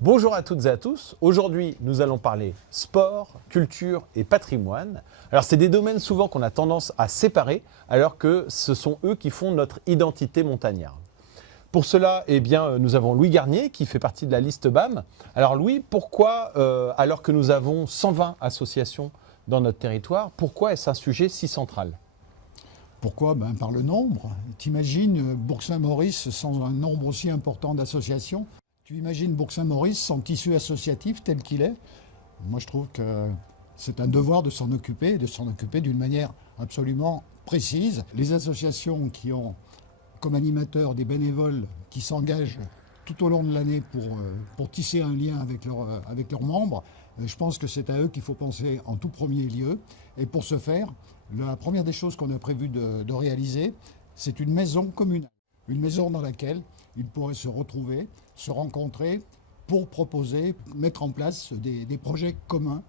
Bonjour à toutes et à tous. Aujourd'hui, nous allons parler sport, culture et patrimoine. Alors, c'est des domaines souvent qu'on a tendance à séparer, alors que ce sont eux qui font notre identité montagnarde. Pour cela, nous avons Louis Garnier qui fait partie de la liste BAM. Alors Louis, pourquoi, alors que nous avons 120 associations dans notre territoire, pourquoi est-ce un sujet si central ? Pourquoi ? Par le nombre. T'imagines Bourg-Saint-Maurice sans un nombre aussi important d'associations ? Tu imagines Bourg-Saint-Maurice sans tissu associatif tel qu'il est ? Moi, je trouve que c'est un devoir de s'en occuper, et de s'en occuper d'une manière absolument précise. Les associations qui ont comme animateurs des bénévoles qui s'engagent tout au long de l'année pour tisser un lien avec leurs membres, je pense que c'est à eux qu'il faut penser en tout premier lieu. Et pour ce faire, la première des choses qu'on a prévu de réaliser, c'est une maison communale. Une maison dans laquelle ils pourraient se retrouver, se rencontrer pour proposer, mettre en place des projets communs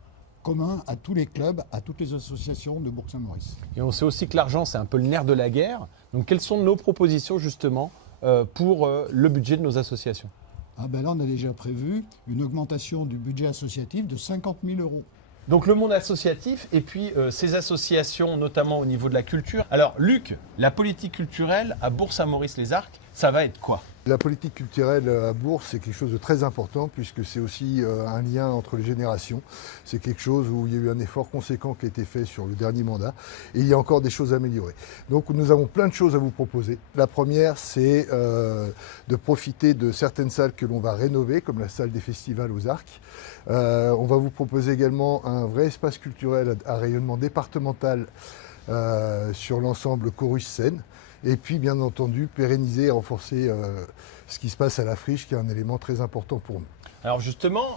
à tous les clubs, à toutes les associations de Bourg-Saint-Maurice. Et on sait aussi que l'argent, c'est un peu le nerf de la guerre. Donc, quelles sont nos propositions justement pour le budget de nos associations ? Là, on a déjà prévu une augmentation du budget associatif de 50 000 €. Donc le monde associatif et puis ces associations, notamment au niveau de la culture. Alors Luc, la politique culturelle à Bourg-Saint-Maurice-les-Arcs, ça va être quoi ? La politique culturelle à Bourg, c'est quelque chose de très important puisque c'est aussi un lien entre les générations. C'est quelque chose où il y a eu un effort conséquent qui a été fait sur le dernier mandat et il y a encore des choses à améliorer. Donc nous avons plein de choses à vous proposer. La première, c'est de profiter de certaines salles que l'on va rénover, comme la salle des festivals aux Arcs. On va vous proposer également un vrai espace culturel à rayonnement départemental sur l'ensemble Chorus-Seine. Et puis, bien entendu, pérenniser et renforcer ce qui se passe à la friche, qui est un élément très important pour nous. Alors justement,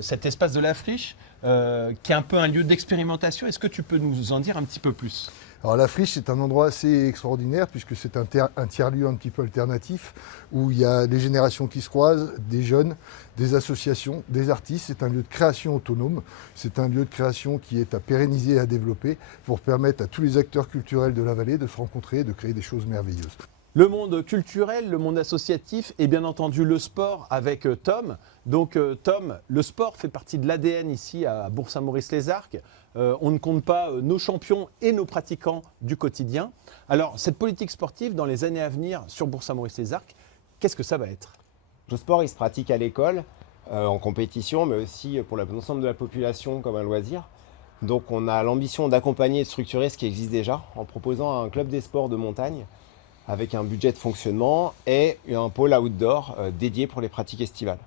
cet espace de la friche, qui est un peu un lieu d'expérimentation, est-ce que tu peux nous en dire un petit peu plus ? Alors la friche, c'est un endroit assez extraordinaire puisque c'est un tiers-lieu un petit peu alternatif où il y a des générations qui se croisent, des jeunes, des associations, des artistes. C'est un lieu de création autonome. C'est un lieu de création qui est à pérenniser et à développer pour permettre à tous les acteurs culturels de la vallée de se rencontrer et de créer des choses merveilleuses. Le monde culturel, le monde associatif et bien entendu le sport avec Tom. Donc Tom, le sport fait partie de l'ADN ici à Bourg-Saint-Maurice-les-Arcs. On ne compte pas nos champions et nos pratiquants du quotidien. Alors cette politique sportive dans les années à venir sur Bourg-Saint-Maurice-les-Arcs, qu'est-ce que ça va être ? Le sport, il se pratique à l'école, en compétition, mais aussi pour l'ensemble de la population comme un loisir. Donc on a l'ambition d'accompagner et de structurer ce qui existe déjà en proposant un club des sports de montagne avec un budget de fonctionnement et un pôle outdoor dédié pour les pratiques estivales.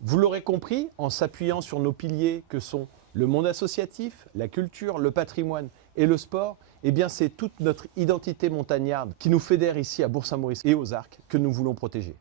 Vous l'aurez compris, en s'appuyant sur nos piliers que sont le monde associatif, la culture, le patrimoine et le sport, c'est toute notre identité montagnarde qui nous fédère ici à Bourg-Saint-Maurice et aux Arcs que nous voulons protéger.